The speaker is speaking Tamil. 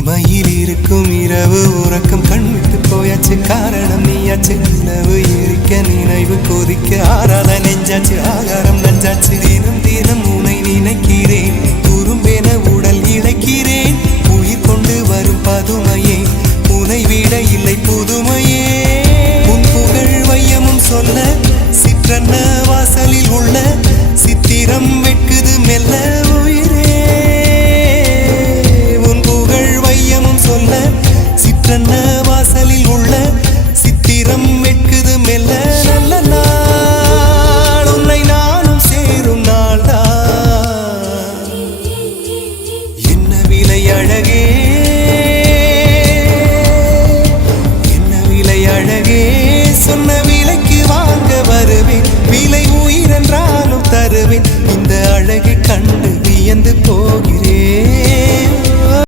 இமையில் இருக்கும் இரவு உறக்கம் கண்விட்டு போயாச்சு காரணம் நீயாச்சு நிலவு எரிக்க நினைவு கொதிக்க ஆறாத நெஞ்சாச்சு ஆகாரம் நஞ்சாச்சு தினம் தினம் உனை நினைக்கிறேன் குறும்பென உடல் இழைக்கிறேன் உயிர் கொண்டு வரும் பதுமையே உனை விட இல்லை புதுமையே உன் புகழ் வையமும் சொல்ல சிற்றன்ன வாசலில் உள்ள சித்திரம் வெட்குது மெல்ல உயிரே உன் புகழ் வையமும் சொல்ல சிற்றன்ன